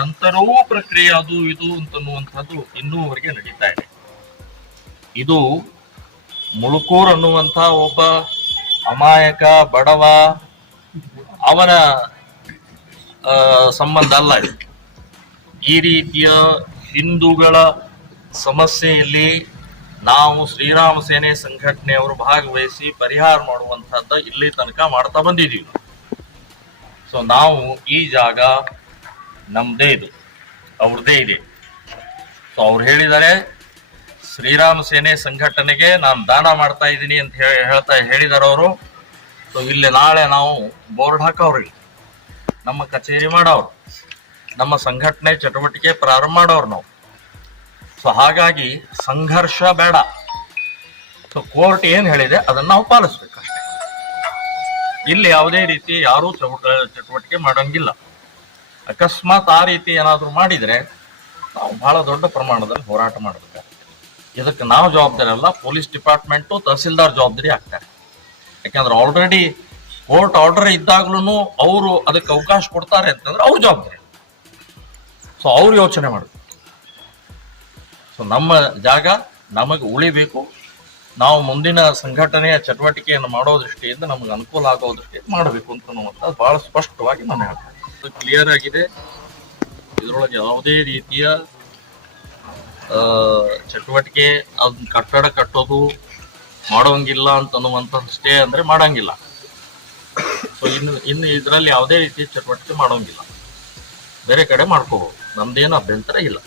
ನಂತರವೂ ಪ್ರಕ್ರಿಯೆ ಅದು, ಇದು ಅಂತನ್ನುವಂಥದ್ದು ಇನ್ನೂವರೆಗೆ ನಡೀತಾ ಇದೆ. ಇದು ಮುಳುಕೂರ್ ಅನ್ನುವಂಥ ಒಬ್ಬ ಅಮಾಯಕ, ಬಡವ, ಅವನ ಸಂಬಂಧ ಅಲ್ಲ ಇದು. ಈ ರೀತಿಯ ಹಿಂದೂಗಳ ಸಮಸ್ಯೆಯಲ್ಲಿ ನಾವು ಶ್ರೀರಾಮ ಸೇನೆ ಸಂಘಟನೆಯವರು ಭಾಗವಹಿಸಿ ಪರಿಹಾರ ಮಾಡುವಂಥದ್ದು ಇಲ್ಲಿ ತನಕ ಮಾಡ್ತಾ ಬಂದಿದ್ದೀವಿ. ಸೊ ನಾವು ಈ ಜಾಗ ನಮ್ದೇ ಇದು, ಅವ್ರದ್ದೇ ಇದೆ. ಸೊ ಅವ್ರು ಹೇಳಿದ್ದಾರೆ, ಶ್ರೀರಾಮ ಸೇನೆ ಸಂಘಟನೆಗೆ ನಾನು ದಾನ ಮಾಡ್ತಾ ಇದ್ದೀನಿ ಅಂತ ಹೇಳಿ ಹೇಳ್ತಾ ಹೇಳಿದಾರೆ ಅವರು. ಸೊ ಇಲ್ಲಿ ನಾಳೆ ನಾವು ಬೋರ್ಡ್ ಹಾಕವ್ರಿ. ನಮ್ಮ ಕಚೇರಿ ಮಾಡೋರು ನಮ್ಮ ಸಂಘಟನೆ ಚಟುವಟಿಕೆ ಪ್ರಾರಂಭ ಮಾಡೋರು ನಾವು. ಸೊ ಹಾಗಾಗಿ ಸಂಘರ್ಷ ಬೇಡ. ಸೊ ಕೋರ್ಟ್ ಏನು ಹೇಳಿದೆ ಅದನ್ನ ನಾವು ಪಾಲಿಸ್ಬೇಕಷ್ಟೇ. ಇಲ್ಲಿ ಯಾವುದೇ ರೀತಿ ಯಾರೂ ಚಟುವ- ಚಟುವಟಿಕೆ ಮಾಡಂಗಿಲ್ಲ. ಅಕಸ್ಮಾತ್ ಆ ರೀತಿ ಏನಾದರೂ ಮಾಡಿದರೆ ನಾವು ಬಹಳ ದೊಡ್ಡ ಪ್ರಮಾಣದಲ್ಲಿ ಹೋರಾಟ ಮಾಡಬೇಕಾಗುತ್ತೆ. ಇದಕ್ಕೆ ನಾವು ಜವಾಬ್ದಾರಿ ಅಲ್ಲ, ಪೊಲೀಸ್ ಡಿಪಾರ್ಟ್ಮೆಂಟು ತಹಸೀಲ್ದಾರ್ ಜವಾಬ್ದಾರಿ ಆಗ್ತಾರೆ. ಯಾಕಂದ್ರೆ ಆಲ್ರೆಡಿ ಕೋರ್ಟ್ ಆರ್ಡರ್ ಇದ್ದಾಗ್ಲೂ ಅವರು ಅದಕ್ಕೆ ಅವಕಾಶ ಕೊಡ್ತಾರೆ ಅಂತಂದ್ರೆ ಅವ್ರ ಜವಾಬ್ದಾರಿ. ಸೊ ಅವ್ರು ಯೋಚನೆ ಮಾಡಬೇಕು. ಸೊ ನಮ್ಮ ಜಾಗ ನಮಗೆ ಉಳಿಬೇಕು. ನಾವು ಮುಂದಿನ ಸಂಘಟನೆಯ ಚಟುವಟಿಕೆಯನ್ನು ಮಾಡೋ ದೃಷ್ಟಿಯಿಂದ ನಮಗೆ ಅನುಕೂಲ ಆಗೋ ದೃಷ್ಟಿಯಿಂದ ಮಾಡಬೇಕು ಅಂತ ಬಹಳ ಸ್ಪಷ್ಟವಾಗಿ ನಾನು ಹೇಳ್ತೇನೆ. ಕ್ಲಿಯರ್ ಆಗಿದೆ. ಇದರೊಳಗೆ ಯಾವುದೇ ರೀತಿಯ ಚಟುವಟಿಕೆ ಅದನ್ನ ಕಟ್ಟಡ ಕಟ್ಟೋದು ಮಾಡೋಂಗಿಲ್ಲ ಅಂತ ಅನ್ನುವಂತ ಸ್ಟೇ ಅಂದ್ರೆ ಮಾಡಂಗಿಲ್ಲ. ಸೊ ಇನ್ನು ಇನ್ನು ಇದರಲ್ಲಿ ಯಾವುದೇ ರೀತಿಯ ಚಟುವಟಿಕೆ ಮಾಡೋಂಗಿಲ್ಲ ಬೇರೆ ಕಡೆ ಮಾಡ್ಕೋಬಹುದು. ನಮ್ದೇನು ಅಭ್ಯಂತರ ಇಲ್ಲ.